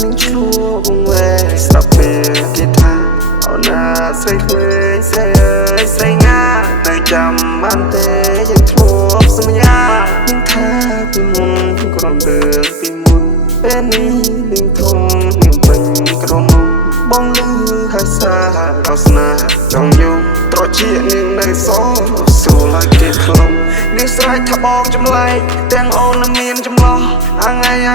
នឹងឈ្លោះបងវែស្ដាប់ពេលគេថាអូនណាស្រីក្មេងស្រីអើយស្រីងានៅចាំបានទេយើងធ្លាប់សន្យានឹងថាពីមុនក្រុមរឿងពីមុនពេលនេះនឹងធំនឹងពេញក្រុមបងលឺហើយសារអស្នាចង់យំត្រជានាងនៅសសួរឲ្យគេខ្លំនាងស្រែកថាបងចម្លែកទាំងអូននឹងមានចម្លោះអា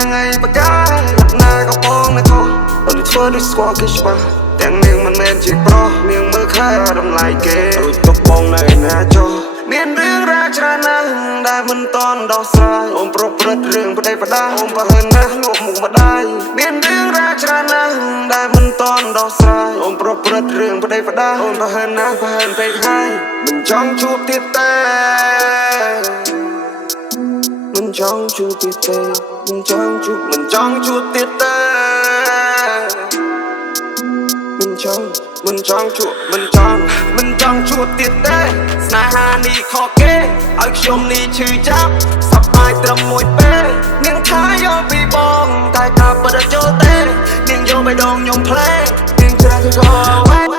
ថ្ងៃបកាយណាក៏បងនៅខុសអូនធ្វើដូចស្គាល់គេច្បាស់ទាំងនាងមិនមែនជាប្រុសនាងមើលខែតម្លៃគេរួចទុកបងនៅណាចុះមានរឿងរ៉ាវច្រើនណាស់ដែលមិនតន់ដោះស្រាយអូនប្រព្រឹត្តរឿងប្តីប្រដាអូនប្រហែលណាស់លក់មុខម្ដាយមានរឿងរ៉ាវច្រើនណាស់ដែលមិនតន់ដោះស្រាយអូនប្រព្រឹត្តរឿងប្តីប្រដាអូនប្រហែលណាស់ប្រហែលពេកហើយមិនចង់ជួបទៀតទេមិនចង់ជួបទៀតទេមិនចង់ជួបទៀតទេមិនចង់ជួបទៀតទេស្នេហានេះខកគេឲ្យខ្ញុំនេះឈឺចាប់សប្បាយត្រឹមមួយពេលនាងថាយកពីបងតែការពិតចូលទេនាងយកបេះដូងខ្ញុំផ្លេនាងច្រើនក៏អ្វី